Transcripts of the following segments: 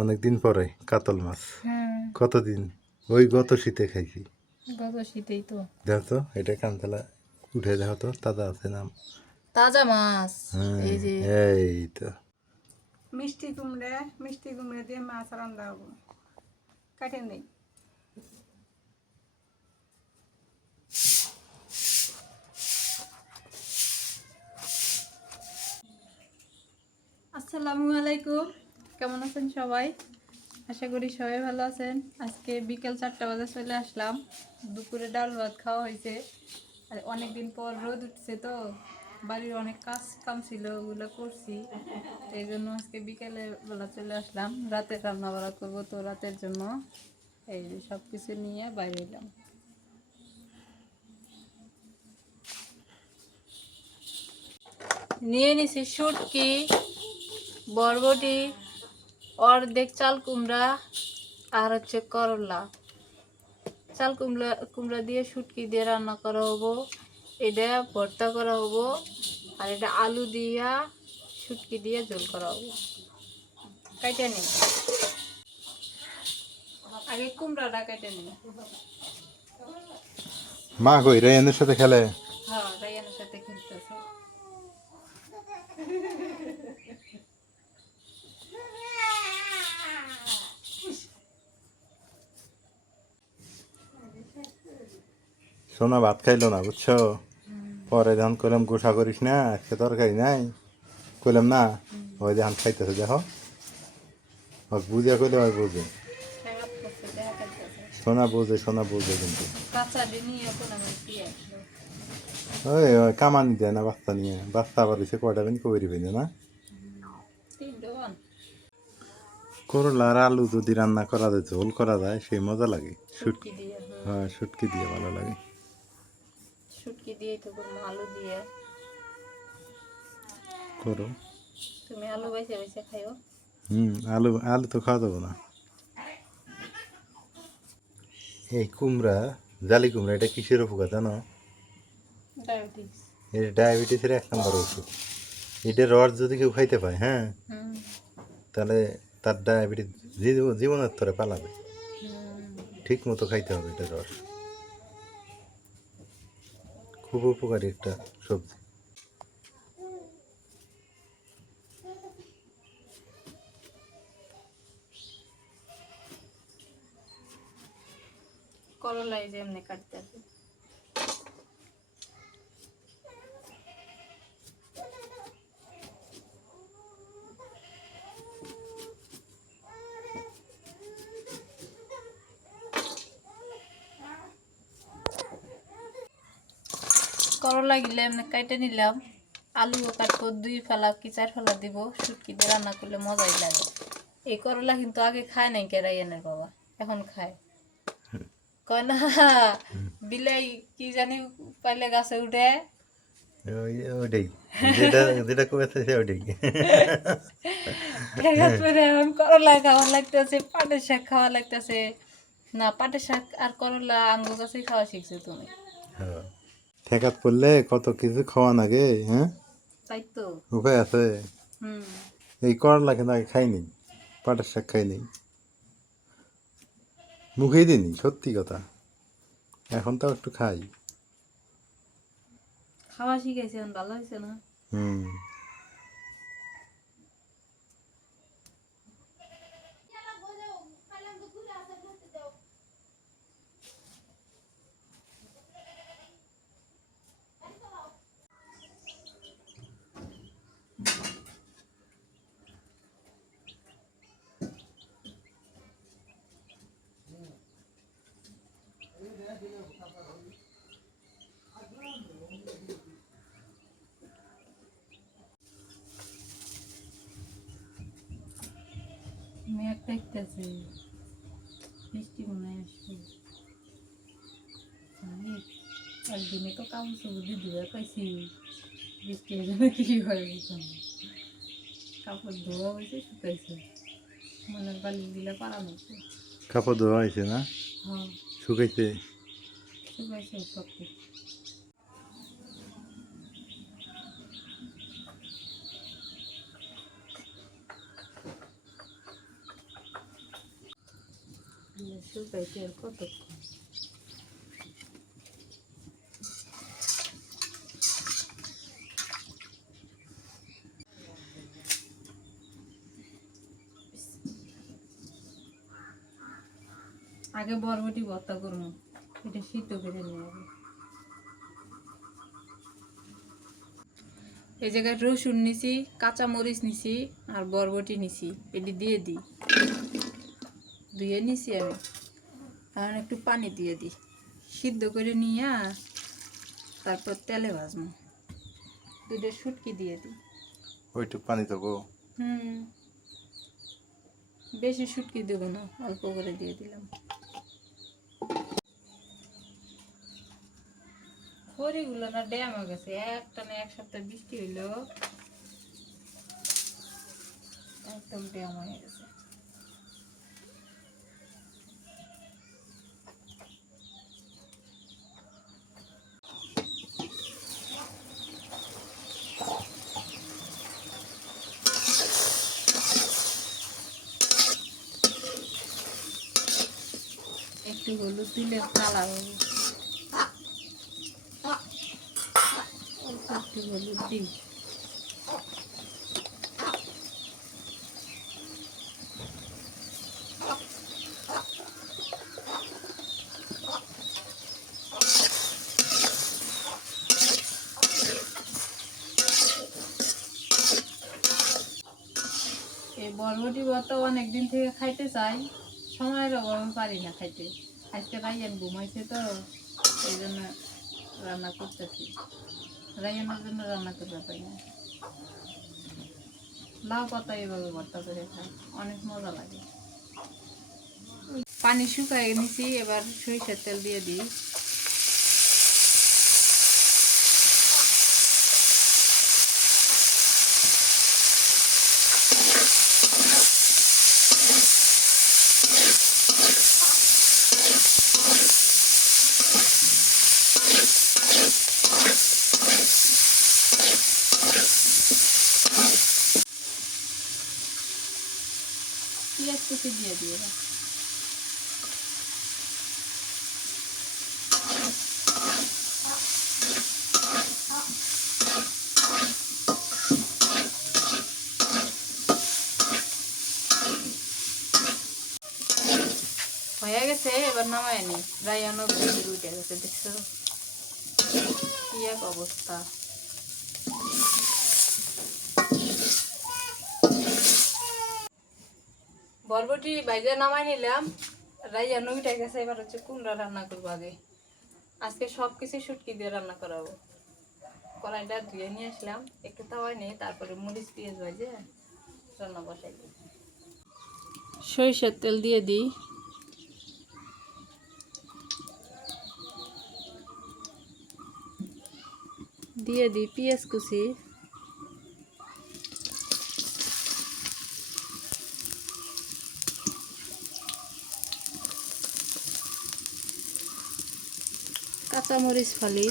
অনেকদিন পরে কাতল মাছ। হ্যাঁ। কতদিন? ওই গত শীতে খাইছি গত শীতেই তো। দেখো তো এটা কান্তলা উঠে দেখো তো তাজা আছে না তাজা মাছ। হ্যাঁ, এই যে। এই তো। মিষ্টি কুমড়ে মিষ্টি কুমড়ে দিয়ে মাছ রান্না হব। কাটে নেই। আসসালামু আলাইকুম। কেমন আছেন সবাই? আশা করি সবাই ভালো আছেন। আজকে বিকেল চারটা বাজে চলে আসলাম। দুপুরে ডাল ভাত খাওয়া হয়েছে। আর অনেক দিন পর রোদ উঠছে তো। বাড়ির অনেক কাজ কাম ছিল, ওগুলো করছি। এই জন্য আজকে বিকেলে বেলা চলে আসলাম। রাতের রান্না বাড়া করব তো রাতের জন্য। এই সব কিছু নিয়ে বাইরে এলাম। নিয়ে নিছি শুটকি, বরবটি অর্ধেক চাল কুমড়া আর হচ্ছে করলা। চাল কুমড়া কুমড়া দিয়ে শুটকি দিয়ে রান্না করা হব। এটা ভর্তা করা হব আর এটা আলু দিয়া শুটকি দিয়ে ঝোল করা হব। কাইটে নিই আগে কুমড়াটা কেটে নিই মা কই রেয়ানের সাথে খেলে? হ্যাঁ রায়ানের সাথে খেলতেছে সোনা ভাত খাইলো না বুঝছ? পরে ধান করলাম গোসা করিস না আজকে তরকারি নাই। কইলাম না ওই ধান খাইতেছে দেখো। ওকে বুঝিয়া কইলে ওই বুঝে। সোনা বুঝে সোনা বুঝে কিন্তু। ওই ওই কামানি দেয় না বাচ্চা নিয়ে। বাচ্চা আবার এসে কয়টা বেন কবরি বেঁধে না? তিনটে বান করলা আর আলু যদি রান্না করা যায় ঝোল করা যায় সেই মজা লাগে। শুটকি দিয়ে হ্যাঁ শুটকি দিয়ে ভালো লাগে। শুটকি দিয়ে তো করব আলু দিয়ে। করো। তুমি আলু বাইসে বাইসে খাইও। হুম আলু আলু তো খাওয়া যাব না। এই কুমড়া জালি কুমড়া এটা কিসের উপকার জানো? ডায়াবেটিস। এটা ডায়াবেটিসের এক নম্বর ওষুধ। এটা রস যদি কেউ খাইতে পায় হ্যাঁ? তাহলে তার ডায়াবেটিস জীবনের তরে পালাবে। ঠিক মতো খাইতে হবে এটা রস। খুব উপকারী একটা সবজি। করলাই যে এমনি কাটতে আছে। করলা গিলে এমনি কাটে নিলাম। আলুও কাটবো দুই ফেলা কি চার ফেলা দিব শুটকি দিয়ে রান্না করলে মজাই লাগে। এই করলা কিন্তু আগে খায় নাই কেরাইয়ানের বাবা এখন খায়। কয় না বিলাই কি জানি পাইলে গাছে উঠে। ওই যেটা যেটা কমেছে সে ওইটাই। এখন করলা খাওয়া লাগতেছে পাটের শাক খাওয়া লাগতেছে। না পাটের শাক আর করলা আঙ্গুর গাছে খাওয়া শিখছে তুমি। হ্যাঁ। ঠেকাত পড়লে কত কিছু খাওয়া লাগে হ্যাঁ? তাই তো উপায় আছে? এই করলা কিন্তু আগে খাইনি পাটের শাক খাইনি। মুখেই দিনি সত্যি কথা। এখন তো একটু খাই। খাওয়া শিখেছেন ভালো হয়েছে না? হুম। দেখতেছে বৃষ্টি মনে আসবে। একদিনে তো কাপড় চোপড় ধুয়ে পাইছি। বৃষ্টি হয়ে কি হয় না। কাপড় ধোয়া হয়েছে শুকাইছে। মনের বালি দিলে পারানো কাপড় ধোয়া হয়েছে না? হ্যাঁ। শুকাইছে। শুকাইছে সব আগে বরবটি ভর্তা করব এটা সিদ্ধ করে নিয়ে হবে এই জায়গায় রসুন নিছি কাঁচা মরিচ নিছি আর বরবটি নিছি। এটি দিয়ে দিই। ধুয়ে নিছি আমি। এখন একটু পানি দিয়ে দিই। সিদ্ধ করে নিয়ে তারপর তেলে ভাজবো। দুটো শুটকি দিয়ে দিই। ওইটুক পানি গো। হুম। বেশি শুটকি দেবো না অল্প করে দিয়ে দিলাম। খড়িগুলো না ড্যাম হয়ে গেছে একটা না এক সপ্তাহ বৃষ্টি হইল একদম ড্যাম হয়ে গেছে একটু হলুদ দিলে কালার হবে। হলুদ দিই। বরবটি ভর্তা অনেক দিন থেকে খাইতে চাই সময়ের অভাবে পারি না খাইতে। আজকে রায়ান ঘুমাইছে তো, এই জন্য রান্না করতেছি। রায়ানোর জন্য রান্না করতে পারি না? লাউ পাতা এইভাবে ভর্তা করে খাই অনেক মজা লাগে। পানি শুকাই নিছি, এবার সরিষার তেল দিয়ে দিই পেঁয়াজ কুচি দিয়ে দিই এবার হয়ে গেছে এবার নামায় নি রায়ানো উঠে গেছে দেখছ কি এক অবস্থা বরবটি বাইরে নামাই নিলাম, রাইয়া নইটা গেছে এবার হচ্ছে কুমড়া রান্না করব আগে। আজকে সব কিছু শুটকি দিয়ে রান্না করাবো। কড়াইটা ধুয়ে নিয়ে আসলাম, একটু তাওয়াই নিয়ে তারপরে মরিচ, পেঁয়াজ ভাজে রান্না বসাই দিই। সরিষার তেল দিয়ে দিই। দিয়ে দিই পেঁয়াজ কুচি। কাঁচামরিচ ফালি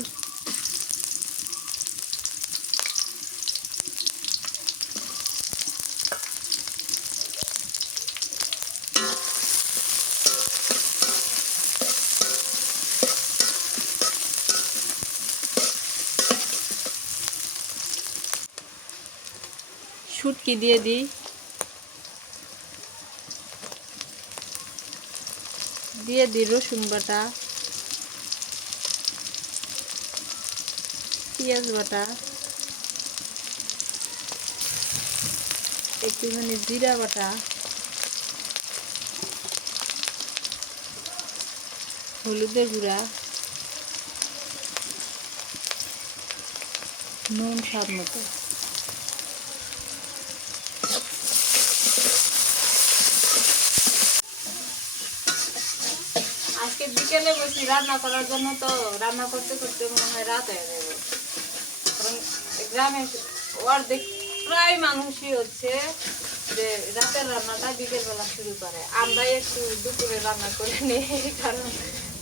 শুটকি দিয়ে দিই দিয়ে দিই রসুন বাটা পেঁয়াজ বাটা, একটুখানি জিরা বাটা, হলুদের গুঁড়া, নুন স্বাদ মতো। আজকে বিকেলে বসি রান্না করার জন্য তো রান্না করতে করতে মনে হয় রাত হয়ে যাবে কারণ গ্রামে অর্ধেক প্রায় মানুষই হচ্ছে যে রাতের রান্নাটা বিকেল বেলা শুরু করে। আমরাই একটু দুপুরে রান্না করে নিই, কারণ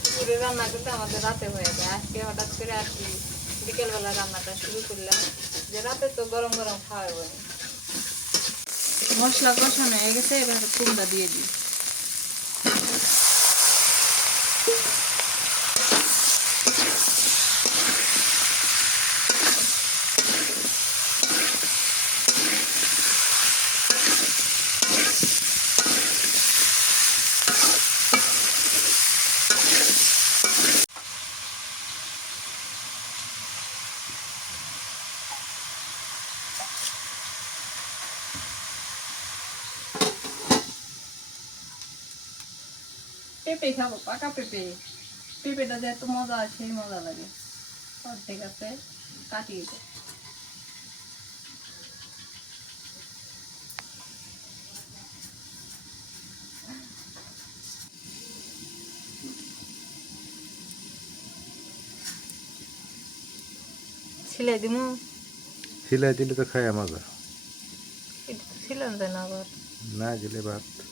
দুপুরে রান্না করতে আমাদের রাতে হয়ে যায়। আজকে হঠাৎ করে আর কি বিকেল বেলা রান্নাটা শুরু করলাম। যে রাতে তো গরম গরম খাওয়া হবে না। মশলা কষানো হয়ে গেছে, এবার কুমড়া দিয়ে দিই। পেঁপে খাব পাকা পেঁপে। পেঁপেটা যে এত মজা আছে মজা লাগে। অর্ধেক আছে কাটিয়ে দে ছিলে দিমু? সিলাই দিলে তো খাই মজা। এটা তো দেন আবার। না দিলে ভাত।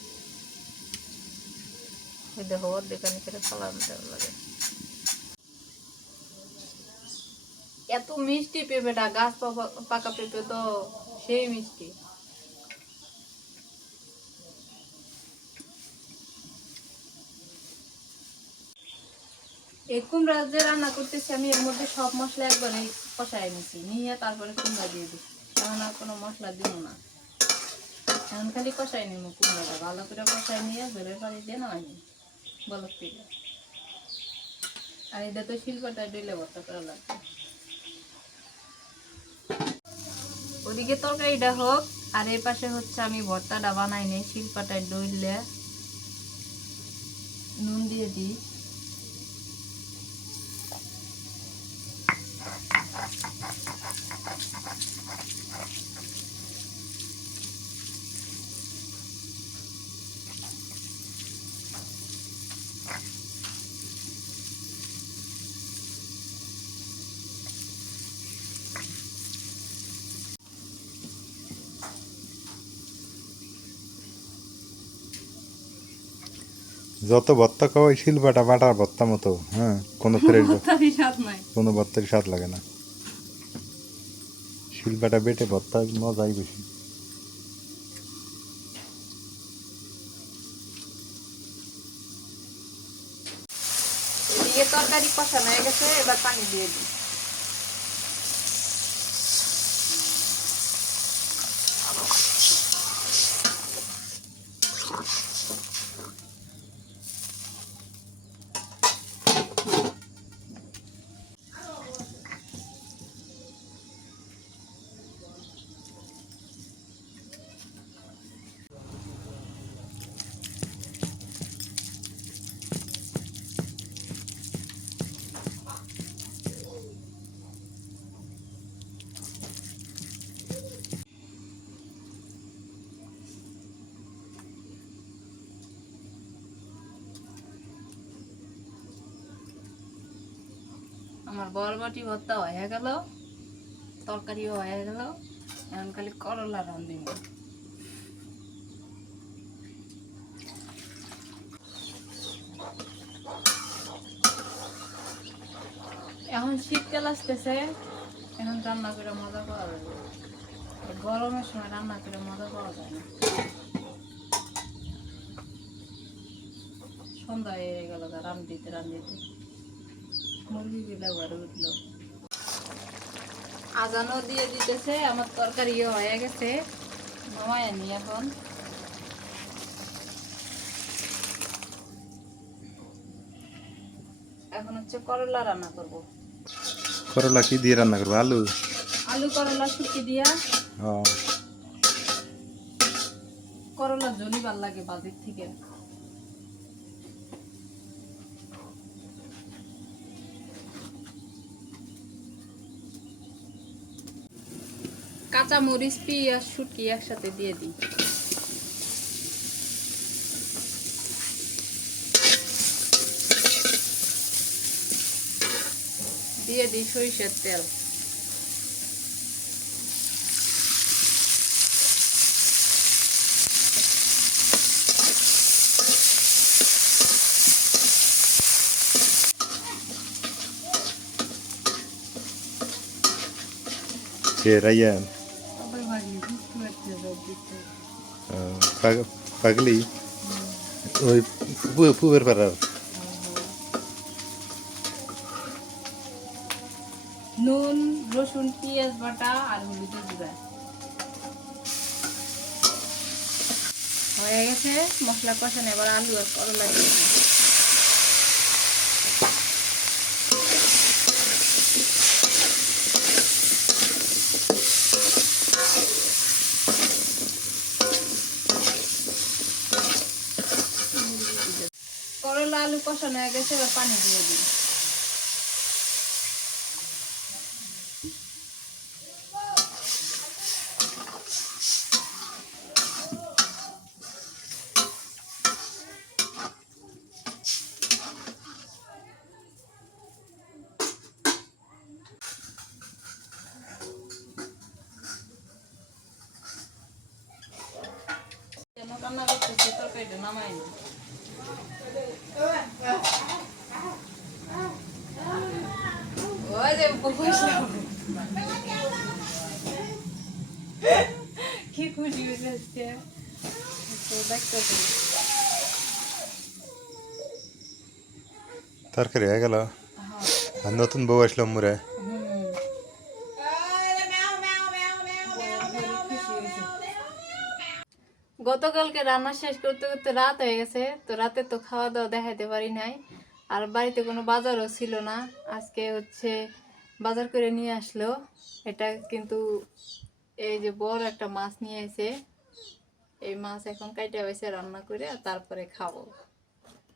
ওই দেখো অর্ধেক আনি করে ফালাম দেওয়া লাগে। এত মিষ্টি পেঁপেটা, গাছ পাকা- পেঁপে তো সেই মিষ্টি। এই কুমড়া যে রান্না করতেছি আমি, এর মধ্যে সব মশলা একবারে কষাই নিছি। নিয়ে তারপরে কুমড়া দিয়ে দিই। এখন আর কোনো মশলা দিব না। এখন খালি কষাই নিব কুমড়াটা। ভালো করে কষাই নিয়ে জলের পানি দিয়ে না আমি বলক আর এটা তো শিল্পটা দিলে ভর্তা করা লাগবে। ওদিকে তরকারিটা হোক, আর এর পাশে হচ্ছে আমি ভর্তাটা বানাই নি শিল্পাটায় ডইলে নুন দিয়ে দিই। যত ভত্তা খাওয়াই শিলবাটা বাটার ভত্তা মতো হ্যাঁ কোনো ফ্রেশ কোনো ভত্তার স্বাদ লাগে না। শিলবাটা বেটে ভত্তা মজাই বেশি। তরকারি কষানো হয়ে গেছে এবার পানি দিয়ে দিই। আমার বরবটি ভর্তা হয়ে গেল, তরকারিও হয়ে গেল, এখন খালি করলা রান্ধিব এখন শীতকাল আসতেছে, এখন রান্না করে মজা পাওয়া যাবে। গরমের সময় রান্না করে মজা পাওয়া যায় না। সন্ধ্যা হয়ে গেল রান্ধিতে রান্ধিতে। মুরগিগুলো ঘরে উঠল। আজানও দিয়ে দিতেছে আমার তরকারিও হয়ে গেছে। নামায় আনি এখন। এখন হচ্ছে করলা রান্না করব। করলা কি দিয়ে রান্না করব? আলু? আলু করলা শুকি দিয়া। করলা জলি ভালো লাগে বাজির থেকে। কাঁচা মরিচ পেঁয়াজ শুটকি একসাথে দিয়ে দিই। দিয়ে দিই সরিষার তেল। কে রাইয়ান সবাই পাগলি ওই পুবের পাড়ার নুন, রসুন, পেঁয়াজ, বাটা আর হলুদের গুঁড়া হয়ে গেছে, মশলা কষানো, এবার আলু আর করলা দিয়ে দিই। করলা আলু কষানো হয়ে গেছে এবার পানি দিয়ে দিই কেন রান্না করতেছে তরকারিটা নামাই না ওই যে বসলাম কি খুশি হয়ে যাচ্ছে তরকারি হয়ে গেল। আর নতুন বউ আসলো মুরে। গতকালকে রান্না শেষ করতে করতে রাত হয়ে গেছে তো রাতে তো খাওয়া দাওয়া দেখাইতে পারি নাই। আর বাড়িতে কোনো বাজারও ছিল না। আজকে হচ্ছে বাজার করে নিয়ে আসলো। এটা কিন্তু এই যে বড় একটা মাছ নিয়ে এসে এই মাছ এখন কাইটা হয়েছে রান্না করে আর তারপরে খাব।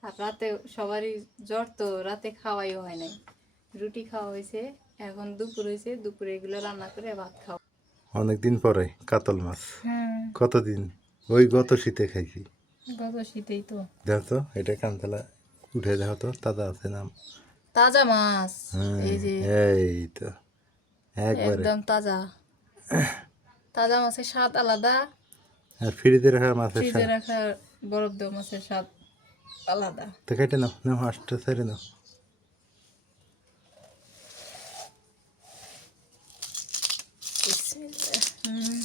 আর রাতে সবারই জ্বর তো রাতে খাওয়াই হয় নাই। রুটি খাওয়া হয়েছে এখন দুপুর হয়েছে দুপুরে এগুলো রান্না করে ভাত খাও অনেক দিন পরে কাতল মাছ। হ্যাঁ কতদিন? ওই গত শীতে খাইছি গত শীতেই তো। দেখো তো এটা কান্তলা উঠে দেখো তো তাজা আছে নাম। তাজা মাছ হ্যাঁ, এই যে এই তো একদম তাজা। তাজা মাছের স্বাদ আলাদা। আর ফ্রিজে রাখা মাছের ফ্রিজে রাখার রাখা বরফ দেওয়া মাছের স্বাদ আলাদা। তো কেটে নাও নাও আসতে ছেড়ে নাও বিসমিল্লাহ। হুম।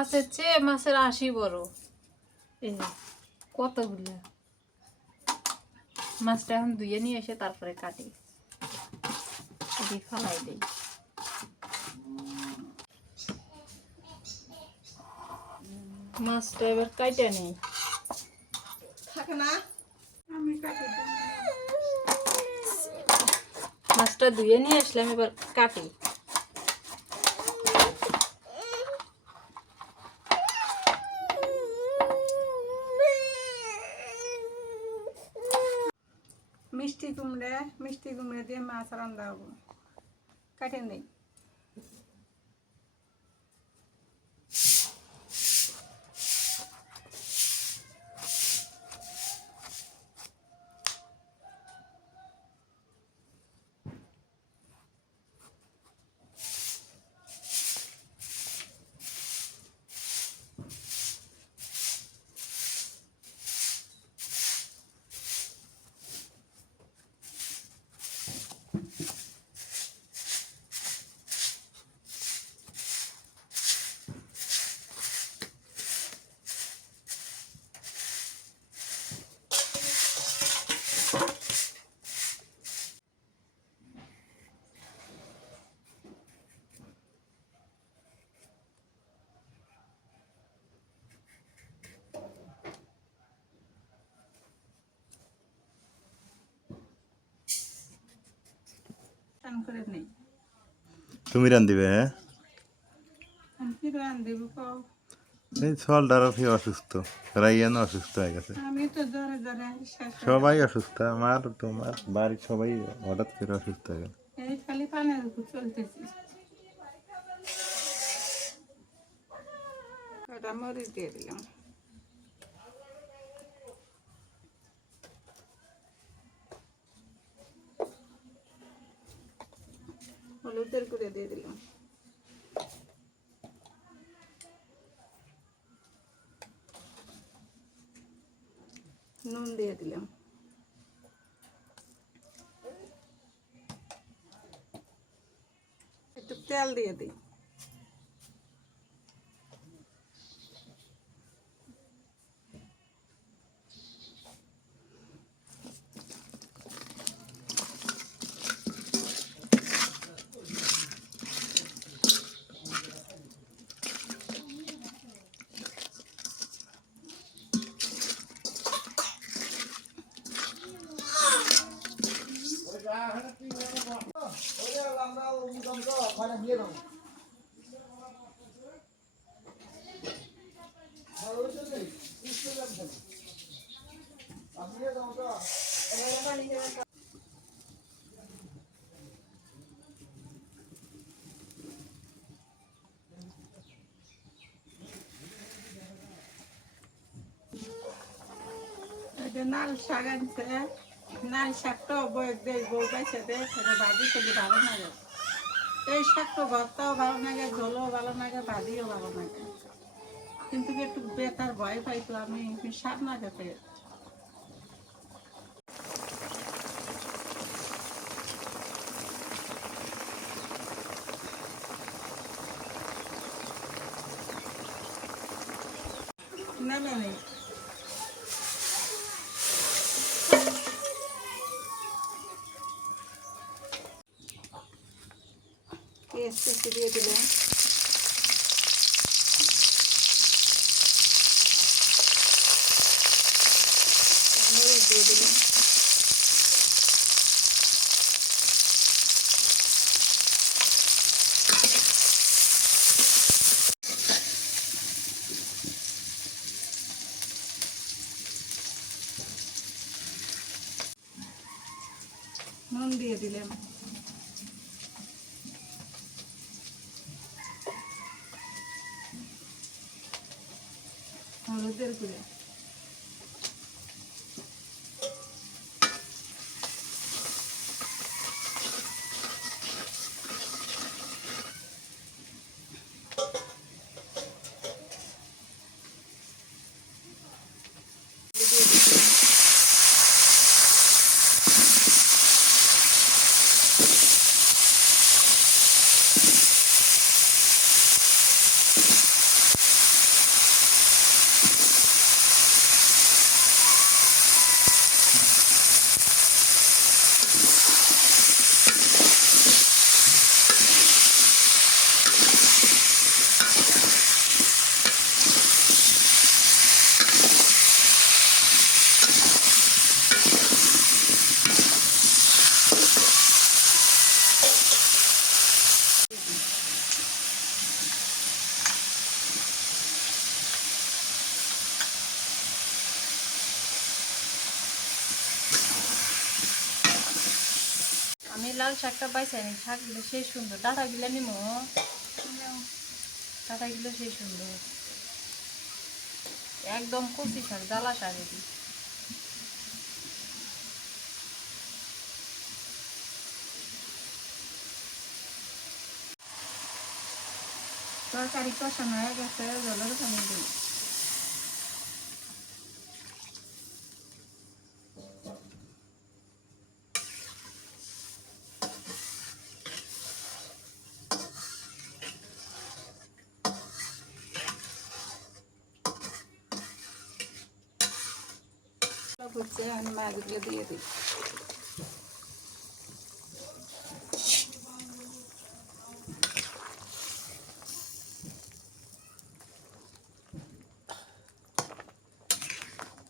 মাছের চেয়ে মাছের আশি বড়। এই কতগুলো? মাছটা এখন ধুয়ে নিয়ে এসে তারপরে কাটি। ফালাই দিই। মাছটা এবার কাইটা নেই। থাকে না? মাছটা ধুয়ে নিয়ে আসলাম এবার কাটি মিষ্টি কুমড়া মিষ্টি কুমড়া দিয়ে মাছ টান করে নেই। তুমি রান্ধিবে হ্যাঁ? আমি কি রান দেবো কও এই ফি অসুস্থ রাইয়ান অসুস্থ হয়ে গেছে। আমি তো জ্বরে জ্বরে সবাই অসুস্থ আমার তোমার বাড়ির সবাই হঠাৎ করে অসুস্থ হয়ে গেছে এই খালি পানের উপর চলতেছি। কটা মরিচ দিয়ে দিলাম। হলুদের করে দিয়ে দিলাম। নুন দিয়ে দিলাম। একটু তেল দিয়ে দিই। যে নাল শাক আনছে, নাল শাকটা বয়েক দেয় বউ পাইছে দেয় সেটা ভাজি করলে ভালো লাগে এই শাকটা ভর্তাও ভালো লাগে ঝোলও ভালো লাগে ভাজিও ভালো লাগে কিন্তু একটু বেতার ভয় পাইতো আমি শাক না খেতে। নেমে নেই পেস্ট একটু দিয়ে দিলাম মরিচ দিয়ে দিলাম নুন দিয়ে দিলাম। হলুদের গুঁড়ো আমি লাল শাকটা পাইছি নি শাকগুলো সেই সুন্দর। ডাটা গিলা নিমো ডাটা গিলো সেই সুন্দর। একদম কচি শাক, জ্বালা শাক এটি। তরকারি কষানো হয়ে গেছে, জলের পানি দিই। হচ্ছে দিয়ে দিই।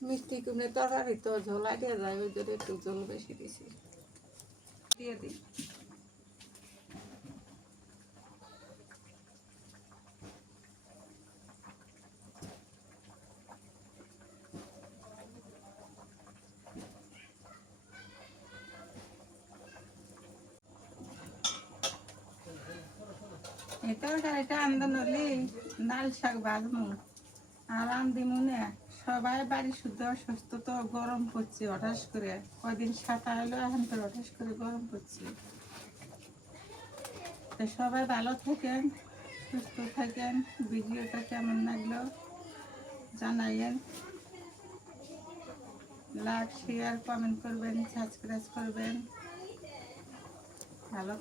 মিষ্টি কুমড়ে তরকারি তো ঝোলা দিয়ে যায়, ওই জন্য একটু ঝোল বেশি দিছি। দিয়ে দিই। এই তরকারিটা আন্দান হলে লাল শাক ভাজমু আর রান্ধি মনে সবাই বাড়ি শুদ্ধ অসুস্থ তো গরম পড়ছে হঠাৎ করে। কদিন সাঁতা হলো, এখন তো হঠাৎ করে গরম পড়ছে। তো সবাই ভালো থাকেন, সুস্থ থাকেন। ভিডিওটা কেমন লাগল জানাইয়েন। লাইক শেয়ার কমেন্ট করবেন সাবস্ক্রাইব করবেন। ভালো